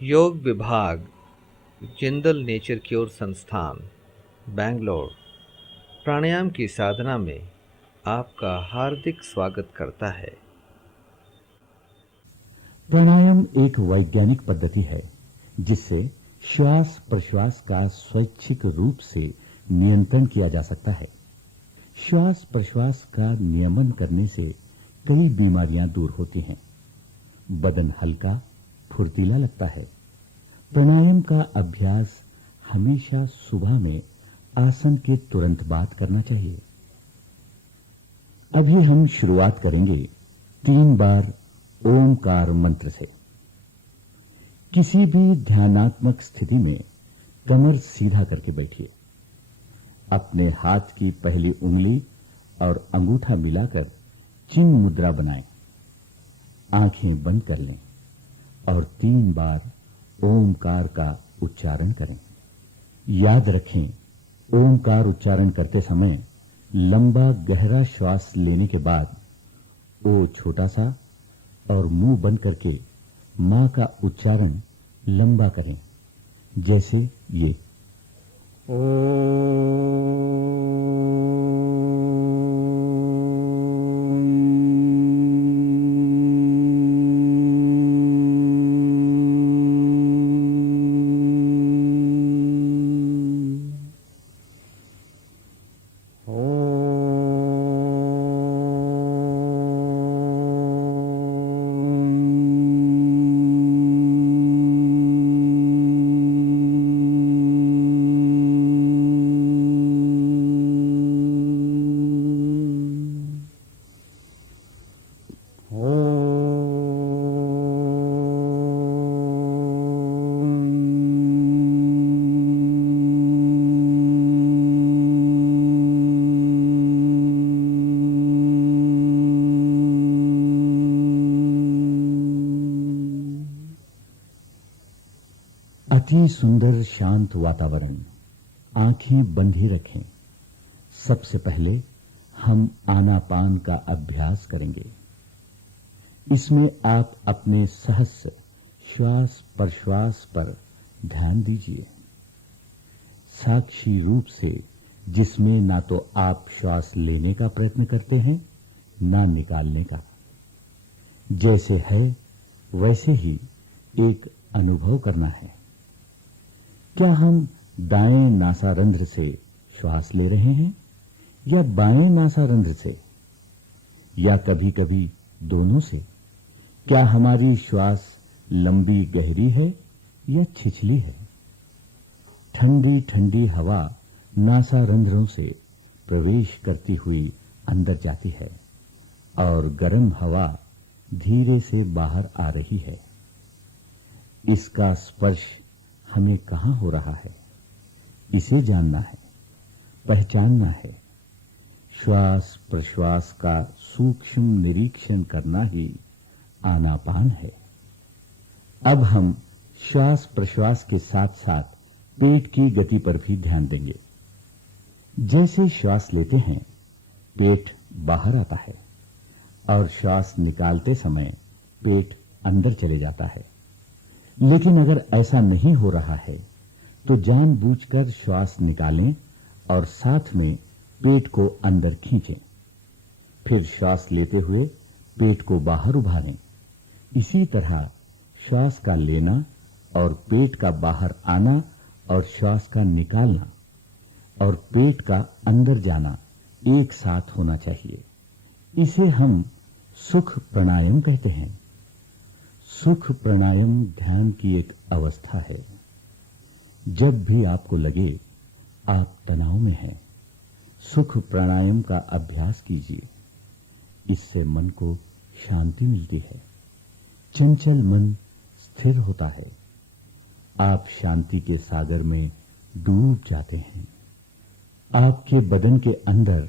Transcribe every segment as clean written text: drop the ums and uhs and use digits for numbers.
योग विभाग, Jindal nature cure संस्थान, बेंगलोर प्राणायाम की साधना में आपका हार्दिक स्वागत करता है। प्राणायाम एक वैज्ञानिक पद्धति है जिससे श्वास प्रश्वास का स्वैच्छिक रूप से नियंत्रण किया जा सकता है। श्वास प्रश्वास का नियमन करने से कई बीमारियां दूर होती हैं। बदन हल्का फुर्तीला लगता है। प्राणायाम का अभ्यास हमेशा सुबह में आसन के तुरंत बाद करना चाहिए। अभी हम शुरुआत करेंगे 3 बार ओमकार मंत्र से। किसी भी ध्यानात्मक स्थिति में कमर सीधा करके बैठिए। अपने हाथ की पहली उंगली और अंगूठा मिलाकर चिन्ह मुद्रा बनाएं। आंखें बंद कर लें और 3 बार ओमकार का उच्चारण करें। याद रखें, ओमकार उच्चारण करते समय लंबा गहरा श्वास लेने के बाद ओ छोटा सा और मुंह बंद करके मां का उच्चारण लंबा करें, जैसे ये। अति सुंदर शांत वातावरण। आंखें बंद ही रखें। सबसे पहले हम आनापान का अभ्यास करेंगे। इसमें आप अपने सहस्र श्वास प्रश्वास पर ध्यान दीजिए, साक्षी रूप से, जिसमें ना तो आप श्वास लेने का प्रयत्न करते हैं ना निकालने का। जैसे है वैसे ही एक अनुभव करना है। क्या हम दाएं नासारंध्र से श्वास ले रहे हैं या बाएं नासारंध्र से, या कभी-कभी दोनों से? क्या हमारी श्वास लंबी गहरी है या छिछली है? ठंडी ठंडी हवा नासारंध्रों से प्रवेश करती हुई अंदर जाती है और गर्म हवा धीरे से बाहर आ रही है। इसका स्पर्श हमें कहां हो रहा है, इसे जानना है, पहचानना है। श्वास प्रश्वास का सूक्ष्म निरीक्षण करना ही आनापान है। अब हम श्वास प्रश्वास के साथ साथ पेट की गति पर भी ध्यान देंगे। जैसे श्वास लेते हैं पेट बाहर आता है और श्वास निकालते समय पेट अंदर चले जाता है। लेकिन अगर ऐसा नहीं हो रहा है तो जानबूझकर श्वास निकालें और साथ में पेट को अंदर खींचें। फिर श्वास लेते हुए पेट को बाहर उभारें। इसी तरह श्वास का लेना और पेट का बाहर आना और श्वास का निकालना और पेट का अंदर जाना एक साथ होना चाहिए। इसे हम सुख प्राणायाम कहते हैं। सुख प्राणायाम ध्यान की एक अवस्था है। जब भी आपको लगे आप तनाव में हैं, सुख प्राणायाम का अभ्यास कीजिए। इससे मन को शांति मिलती है। चंचल मन स्थिर होता है। आप शांति के सागर में डूब जाते हैं। आपके बदन के अंदर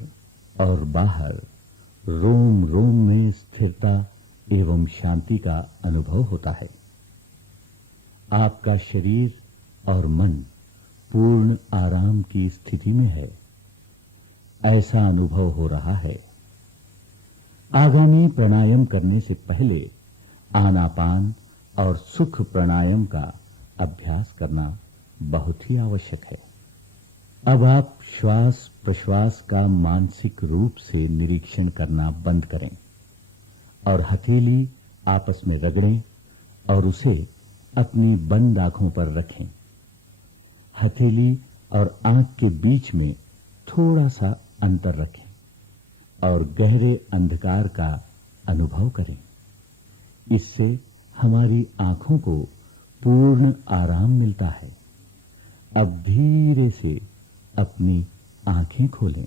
और बाहर रोम रोम में स्थिरता एवं शांति का अनुभव होता है। आपका शरीर और मन पूर्ण आराम की स्थिति में है, ऐसा अनुभव हो रहा है। आगामी प्राणायाम करने से पहले आनापान और सुख प्राणायाम का अभ्यास करना बहुत ही आवश्यक है। अब आप श्वास प्रश्वास का मानसिक रूप से निरीक्षण करना बंद करें और हथेली आपस में रगड़ें और उसे अपनी बंद आंखों पर रखें। हथेली और आंख के बीच में थोड़ा सा अंतर रखें और गहरे अंधकार का अनुभव करें। इससे हमारी आंखों को पूर्ण आराम मिलता है। अब धीरे से अपनी आंखें खोलें।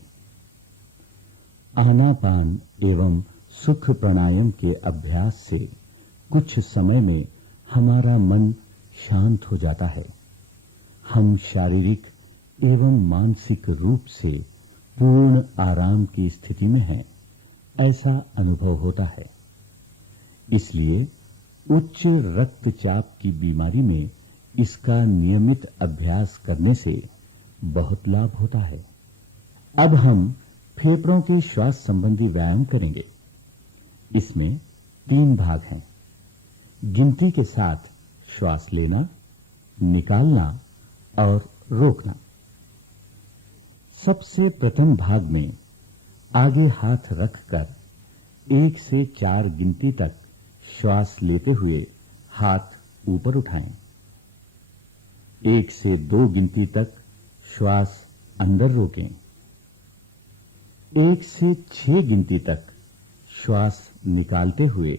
आनापान एवं सुख प्राणायाम के अभ्यास से कुछ समय में हमारा मन शांत हो जाता है। हम शारीरिक एवं मानसिक रूप से पूर्ण आराम की स्थिति में हैं, ऐसा अनुभव होता है। इसलिए उच्च रक्तचाप की बीमारी में इसका नियमित अभ्यास करने से बहुत लाभ होता है। अब हम फेफड़ों के श्वास संबंधी व्यायाम करेंगे। इसमें 3 भाग हैं। गिनती के साथ श्वास लेना, निकालना और रोकना। सबसे प्रथम भाग में आगे हाथ रखकर 1 से 4 गिनती तक श्वास लेते हुए हाथ ऊपर उठाएं। 1 से 2 गिनती तक श्वास अंदर रोकें। 1 से 6 गिनती तक श्वास निकालते हुए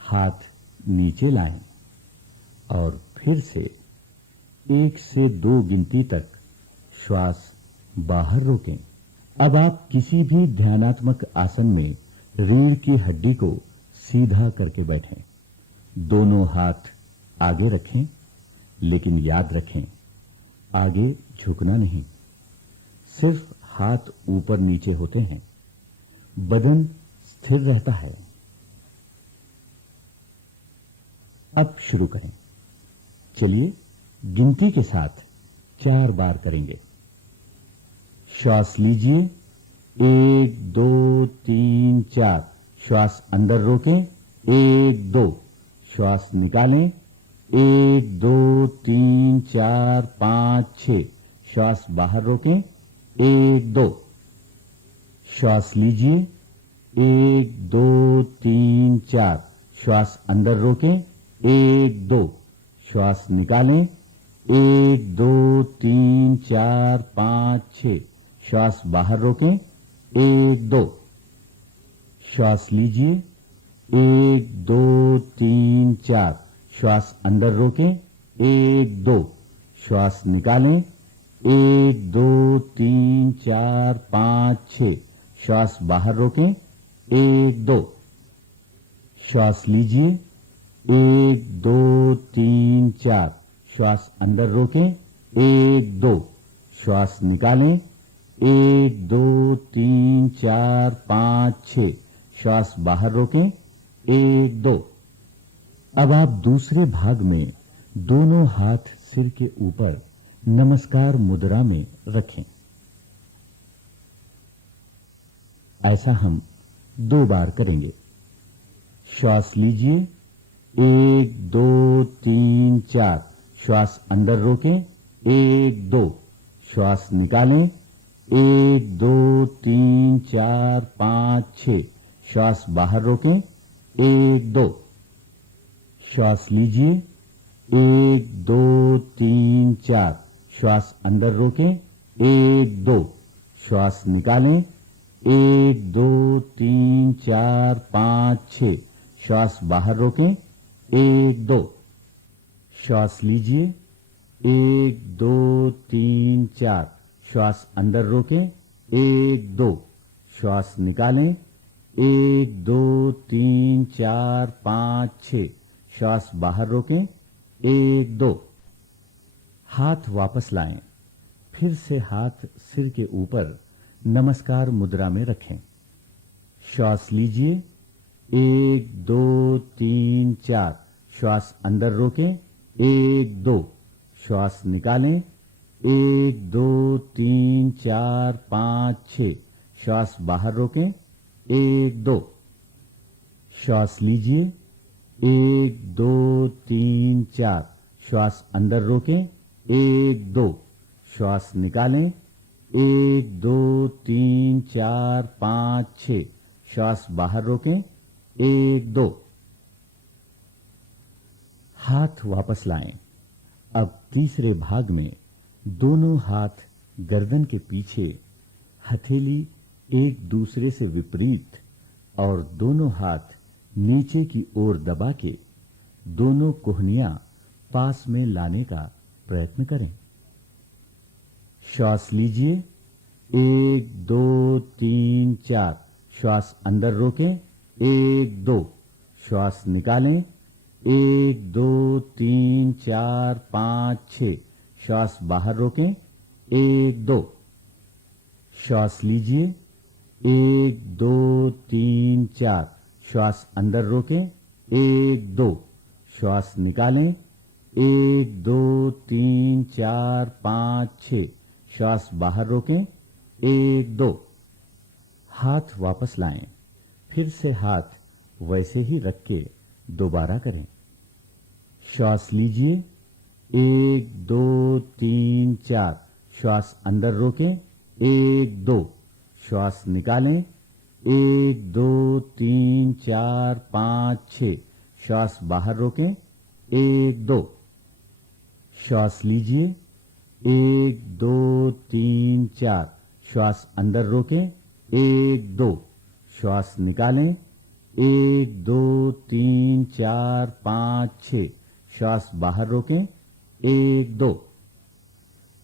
हाथ नीचे लाएं और फिर से 1 से 2 गिनती तक श्वास बाहर रोकें। अब आप किसी भी ध्यानात्मक आसन में रीढ़ की हड्डी को सीधा करके बैठें। दोनों हाथ आगे रखें, लेकिन याद रखें आगे झुकना नहीं। सिर्फ हाथ ऊपर नीचे होते हैं, बदन स्थिर रहता है। अब शुरू करें। चलिए गिनती के साथ 4 बार करेंगे। श्वास लीजिए, 1 2 3 4। श्वास अंदर रोकें, 1 2। श्वास निकालें, 1 2 3 4 5 6। श्वास बाहर रोकें, 1 2। श्वास लीजिए, 1 2 3 4। श्वास अंदर रोकें, 1 2। श्वास निकालें, 1 2 3 4 5 6। श्वास बाहर रोकें, 1 2। श्वास लीजिए, 1 2 3 4। श्वास अंदर रोकें, 1 2। श्वास निकालें, 1 2 3 4 5 6। श्वास बाहर रोकें, 1 2। श्वास लीजिए, 1 2 3 4। श्वास अंदर रोकें, 1 2। श्वास निकालें, 1 2 3 4 5 6। श्वास बाहर रोकें, 1 2। अब आप दूसरे भाग में दोनों हाथ सिर के ऊपर नमस्कार मुद्रा में रखें। ऐसा हम 2 बार करेंगे। श्वास लीजिए, 1 2 3 4। श्वास अंदर रोकें, 1 2। श्वास निकालें, 1 2 3 4 5 6। श्वास बाहर रोकें, 1 2। श्वास लीजिए, 1 2 3 4। श्वास अंदर रोकें, 1 2। श्वास निकालें, 1 2 3 4 5 6। श्वास बाहर रोकें, 1 2। श्वास लीजिए, 1 2 3 4। श्वास अंदर रोकें, 1 2। श्वास निकालें, 1 2 3 4 5 6। श्वास बाहर रोकें, 1 2। हाथ वापस लाएं। फिर से हाथ सिर के ऊपर नमस्कार मुद्रा में रखें। श्वास लीजिए, 1 2 3 4। श्वास अंदर रोकें, 1 2। श्वास निकालें, 1 2 3 4 5 6। श्वास बाहर रोकें, 1 2। श्वास लीजिए, एक दो तीन चार, श्वास अंदर रोकें, एक दो, श्वास निकालें, एक दो तीन चार पांच छह, श्वास बाहर रोकें, एक दो। हाथ वापस लाएं। अब तीसरे भाग में दोनों हाथ गर्दन के पीछे, हथेली एक दूसरे से विपरीत और दोनों हाथ नीचे की ओर दबा के दोनों कोहनियां पास में लाने का प्रयत्न करें। श्वास लीजिए, एक दो तीन चार, श्वास अंदर रोकें, एक दो, श्वास निकालें, एक दो तीन चार पांच छह, श्वास बाहर रोकें, एक दो। श्वास लीजिए, एक दो तीन चार, श्वास अंदर रोकें, एक दो, श्वास निकालें, एक दो तीन चार पांच छह, श्वास बाहर रोकें, एक दो। हाथ वापस लाएं। फिर से हाथ वैसे ही रख के दोबारा करें। श्वास लीजिए, एक दो तीन चार, श्वास अंदर रोकें, एक दो, श्वास निकालें, एक दो तीन चार पांच छह, श्वास बाहर रोकें, एक दो। श्वास लीजिए, एक दो तीन चार, श्वास अंदर रोकें, एक दो, श्वास निकालें, एक दो तीन चार पांच छह, श्वास बाहर रोकें, एक दो।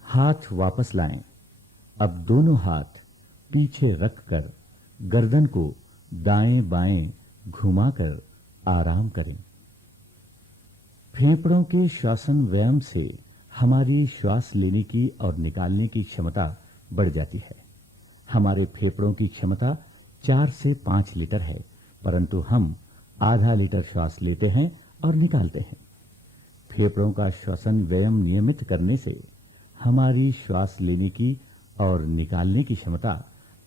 हाथ वापस लाएं। अब दोनों हाथ पीछे रखकर गर्दन को दाएं बाएं घुमाकर आराम करें। फेफड़ों के श्वसन व्यायाम से हमारी श्वास लेने की और निकालने की क्षमता बढ़ जाती है। हमारे फेफड़ों की क्षमता 4 से 5 लीटर है, परंतु हम आधा लीटर श्वास लेते हैं और निकालते हैं। फेफड़ों का श्वसन व्यायाम नियमित करने से हमारी श्वास लेने की और निकालने की क्षमता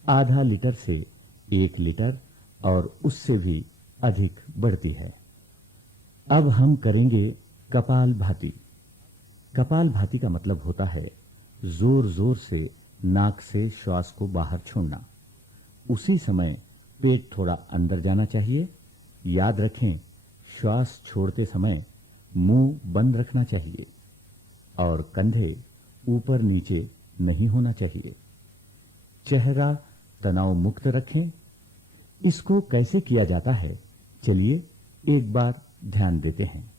आधा लीटर से 1 लीटर और उससे भी अधिक बढ़ती है। अब हम करेंगे कपालभाति। कपालभाति का मतलब होता है जोर जोर से नाक से श्वास को बाहर छोड़ना। उसी समय पेट थोड़ा अंदर जाना चाहिए। याद रखें, श्वास छोड़ते समय मुंह बंद रखना चाहिए और कंधे ऊपर नीचे नहीं होना चाहिए। चेहरा तनाव मुक्त रखें। इसको कैसे किया जाता है, चलिए एक बार ध्यान देते हैं।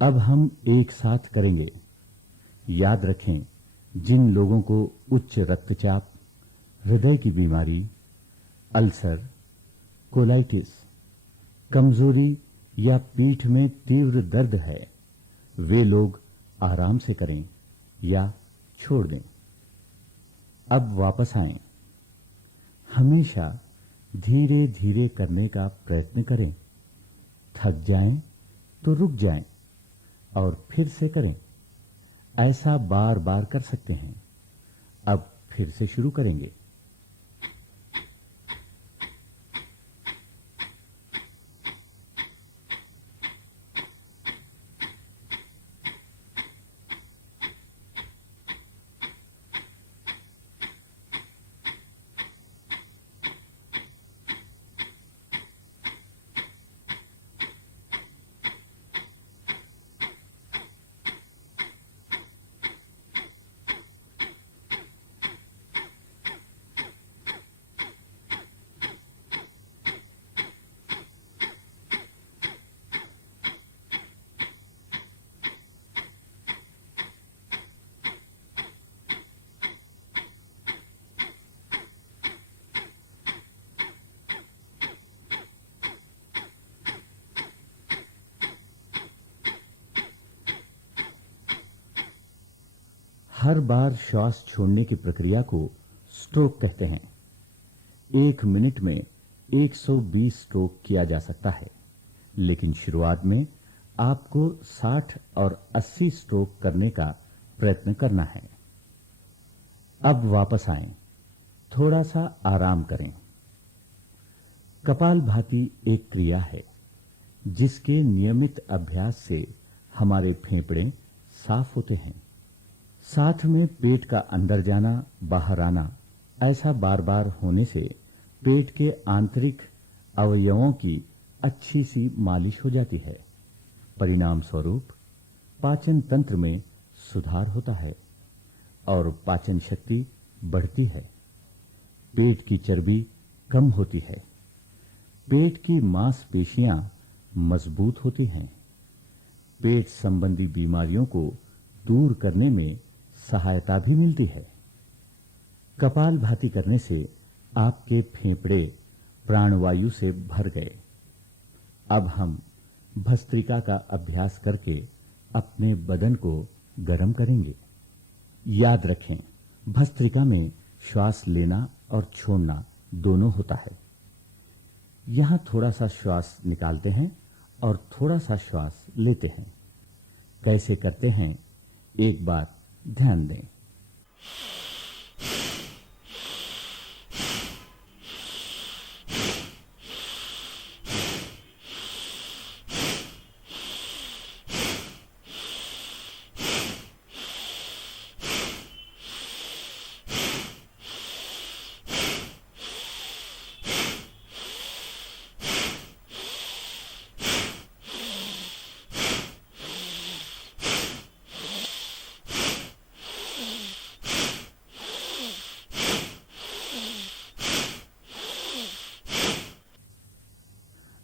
अब हम एक साथ करेंगे। याद रखें, जिन लोगों को उच्च रक्तचाप, हृदय की बीमारी, अल्सर, कोलाइटिस, कमजोरी या पीठ में तीव्र दर्द है, वे लोग आराम से करें या छोड़ दें। अब वापस आएं। हमेशा धीरे धीरे करने का प्रयत्न करें। थक जाएं तो रुक जाएं और फिर से करें। ऐसा बार बार कर सकते हैं। अब फिर से शुरू करेंगे। हर बार श्वास छोड़ने की प्रक्रिया को स्ट्रोक कहते हैं। 1 मिनट में 120 स्ट्रोक किया जा सकता है, लेकिन शुरुआत में आपको 60 और 80 स्ट्रोक करने का प्रयत्न करना है। अब वापस आएं, थोड़ा सा आराम करें। कपालभाति एक क्रिया है जिसके नियमित अभ्यास से हमारे फेफड़े साफ होते हैं। साथ में पेट का अंदर जाना बाहर आना, ऐसा बार बार होने से पेट के आंतरिक अवयवों की अच्छी सी मालिश हो जाती है। परिणाम स्वरूप पाचन तंत्र में सुधार होता है और पाचन शक्ति बढ़ती है। पेट की चर्बी कम होती है। पेट की मांसपेशियां मजबूत होती हैं। पेट संबंधी बीमारियों को दूर करने में सहायता भी मिलती है। कपालभाति करने से आपके फेफड़े प्राणवायु से भर गए। अब हम भस्त्रिका का अभ्यास करके अपने बदन को गर्म करेंगे। याद रखें, भस्त्रिका में श्वास लेना और छोड़ना दोनों होता है। यहां थोड़ा सा श्वास निकालते हैं और थोड़ा सा श्वास लेते हैं। कैसे करते हैं, एक बात ध्यान दें।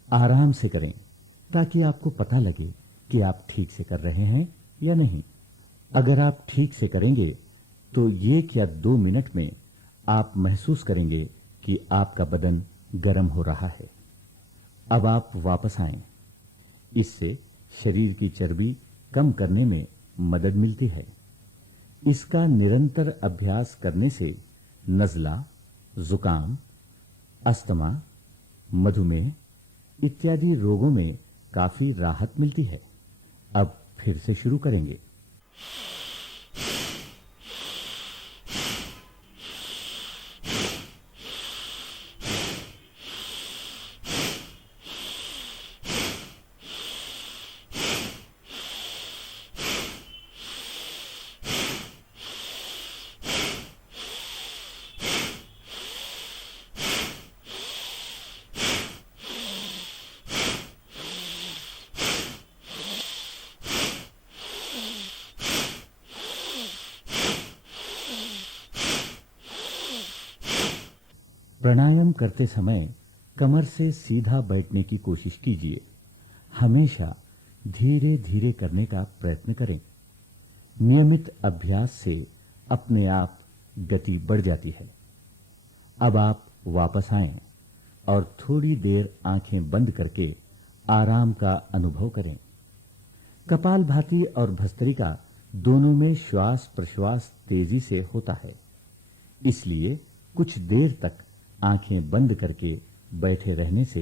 आराम से करें ताकि आपको पता लगे कि आप ठीक से कर रहे हैं या नहीं। अगर आप ठीक से करेंगे तो 1 या 2 मिनट में आप महसूस करेंगे कि आपका बदन गर्म हो रहा है। अब आप वापस आएं। इससे शरीर की चर्बी कम करने में मदद मिलती है। इसका निरंतर अभ्यास करने से नज़ला, जुकाम, अस्थमा, मधुमेह इत्यादि रोगों में काफी राहत मिलती है। अब फिर से शुरू करेंगे। प्राणायाम करते समय कमर से सीधा बैठने की कोशिश कीजिए। हमेशा धीरे धीरे करने का प्रयत्न करें। नियमित अभ्यास से अपने आप गति बढ़ जाती है। अब आप वापस आएं और थोड़ी देर आंखें बंद करके आराम का अनुभव करें। कपालभाति और भस्त्रिका दोनों में श्वास प्रश्वास तेजी से होता है, इसलिए कुछ देर तक आंखें बंद करके बैठे रहने से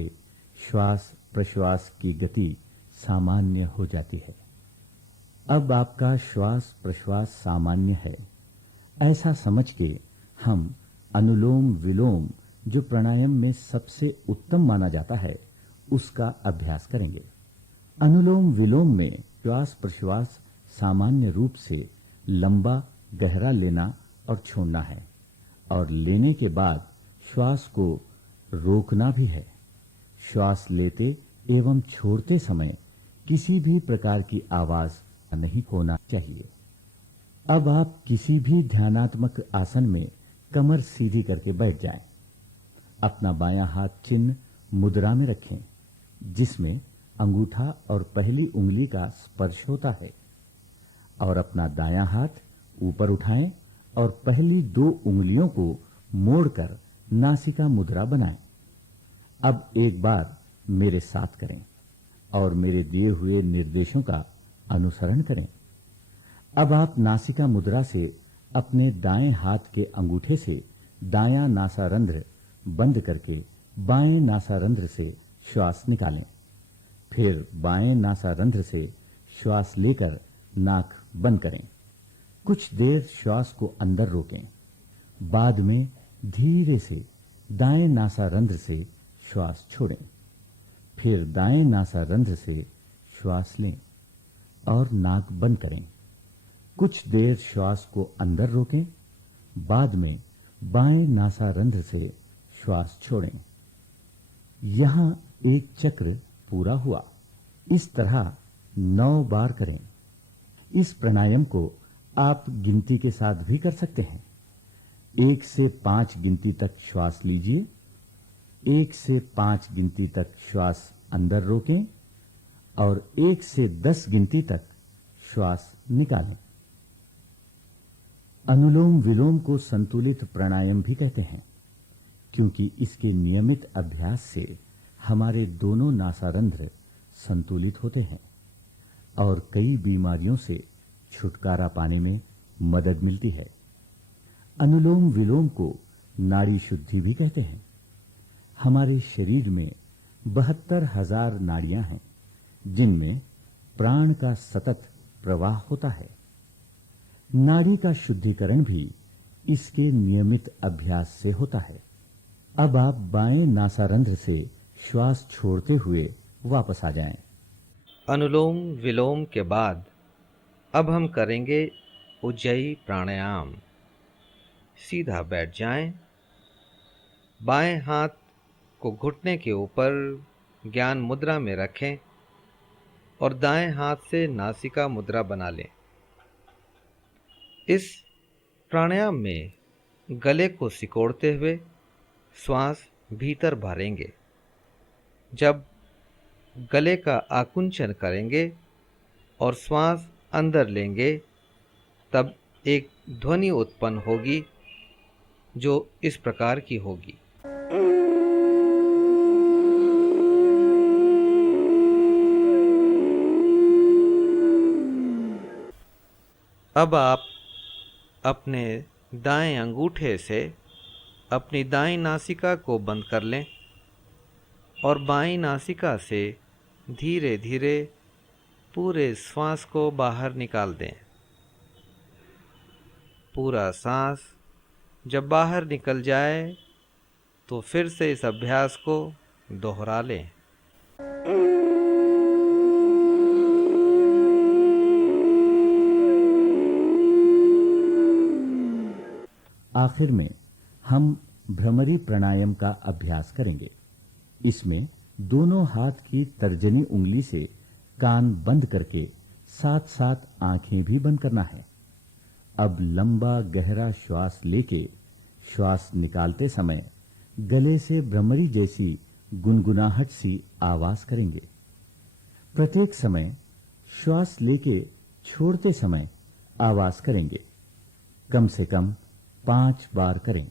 श्वास प्रश्वास की गति सामान्य हो जाती है। अब आपका श्वास प्रश्वास सामान्य है, ऐसा समझ के हम अनुलोम विलोम, जो प्राणायाम में सबसे उत्तम माना जाता है, उसका अभ्यास करेंगे। अनुलोम विलोम में श्वास प्रश्वास सामान्य रूप से लंबा गहरा लेना और छोड़ना है, और लेने के बाद श्वास को रोकना भी है। श्वास लेते एवं छोड़ते समय किसी भी प्रकार की आवाज नहीं होना चाहिए। अब आप किसी भी ध्यानात्मक आसन में कमर सीधी करके बैठ जाएं। अपना बायां हाथ चिन्ह मुद्रा में रखें, जिसमें अंगूठा और पहली उंगली का स्पर्श होता है, और अपना दायां हाथ ऊपर उठाएं और पहली 2 उंगलियों को मोड़कर नासिका मुद्रा बनाएं। अब एक बार मेरे साथ करें और मेरे दिए हुए निर्देशों का अनुसरण करें। अब आप नासिका मुद्रा से अपने दाएं हाथ के अंगूठे से दायां नासारंध्र बंद करके बाएं नासारंध्र से श्वास निकालें। फिर बाएं नासारंध्र से श्वास लेकर नाक बंद करें। कुछ देर श्वास को अंदर रोकें। बाद में धीरे से दाएं नासारंध्र से श्वास छोड़ें। फिर दाएं नासारंध्र से श्वास लें और नाक बंद करें। कुछ देर श्वास को अंदर रोकें। बाद में बाएं नासारंध्र से श्वास छोड़ें। यहां एक चक्र पूरा हुआ। इस तरह 9 बार करें। इस प्राणायाम को आप गिनती के साथ भी कर सकते हैं। 1 से 5 गिनती तक श्वास लीजिए। 1 से 5 गिनती तक श्वास अंदर रोकें और 1 से 10 गिनती तक श्वास निकालें। अनुलोम विलोम को संतुलित प्राणायाम भी कहते हैं, क्योंकि इसके नियमित अभ्यास से हमारे दोनों नासारंध्र संतुलित होते हैं और कई बीमारियों से छुटकारा पाने में मदद मिलती है। अनुलोम विलोम को नाड़ी शुद्धि भी कहते हैं। हमारे शरीर में 72,000 नाड़ियां हैं, जिनमें प्राण का सतत प्रवाह होता है। नाड़ी का शुद्धिकरण भी इसके नियमित अभ्यास से होता है। अब आप बाएं नासारंध्र से श्वास छोड़ते हुए वापस आ जाएं। अनुलोम विलोम के बाद अब हम करेंगे उज्जयी प्राणायाम। सीधा बैठ जाएं। बाएं हाथ को घुटने के ऊपर ज्ञान मुद्रा में रखें और दाएं हाथ से नासिका मुद्रा बना लें। इस प्राणायाम में गले को सिकोड़ते हुए श्वास भीतर भरेंगे। जब गले का आकुंचन करेंगे और श्वास अंदर लेंगे, तब एक ध्वनि उत्पन्न होगी जो इस प्रकार की होगी। अब आप अपने दाएं अंगूठे से अपनी दाईं नासिका को बंद कर लें और बाईं नासिका से धीरे धीरे पूरे श्वास को बाहर निकाल दें। पूरा सांस जब बाहर निकल जाए तो फिर से इस अभ्यास को दोहरा लें। आखिर में हम भ्रमरी प्राणायाम का अभ्यास करेंगे। इसमें दोनों हाथ की तर्जनी उंगली से कान बंद करके साथ साथ आंखें भी बंद करना है। अब लंबा गहरा श्वास लेके श्वास निकालते समय गले से भ्रमरी जैसी गुनगुनाहट सी आवाज करेंगे। प्रत्येक समय श्वास लेके छोड़ते समय आवाज करेंगे। कम से कम 5 बार करें।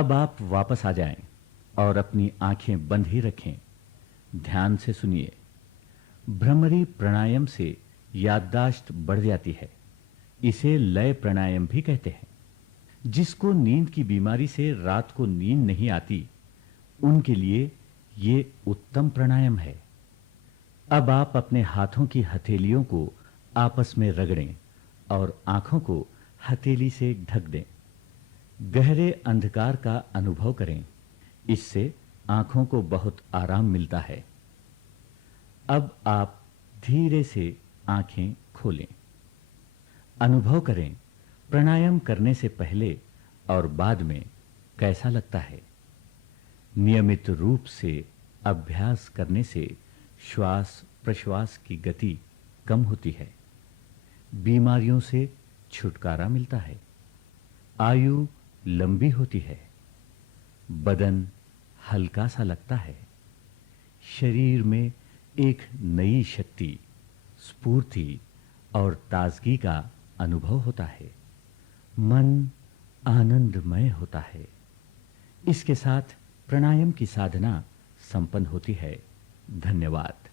अब आप वापस आ जाएं और अपनी आंखें बंद ही रखें। ध्यान से सुनिए। भ्रमरी प्राणायाम से याददाश्त बढ़ जाती है। इसे लय प्राणायाम भी कहते हैं। जिसको नींद की बीमारी से रात को नींद नहीं आती, उनके लिए ये उत्तम प्राणायाम है। अब आप अपने हाथों की हथेलियों को आपस में रगड़ें और आंखों को हथेली से ढक दें। गहरे अंधकार का अनुभव करें। इससे आंखों को बहुत आराम मिलता है। अब आप धीरे से आंखें खोलें। अनुभव करें प्राणायाम करने से पहले और बाद में कैसा लगता है। नियमित रूप से अभ्यास करने से श्वास प्रश्वास की गति कम होती है, बीमारियों से छुटकारा मिलता है, आयु लंबी होती है, बदन हल्का सा लगता है, शरीर में एक नई शक्ति, स्फूर्ति और ताजगी का अनुभव होता है, मन आनंदमय होता है। इसके साथ प्राणायाम की साधना संपन्न होती है। धन्यवाद।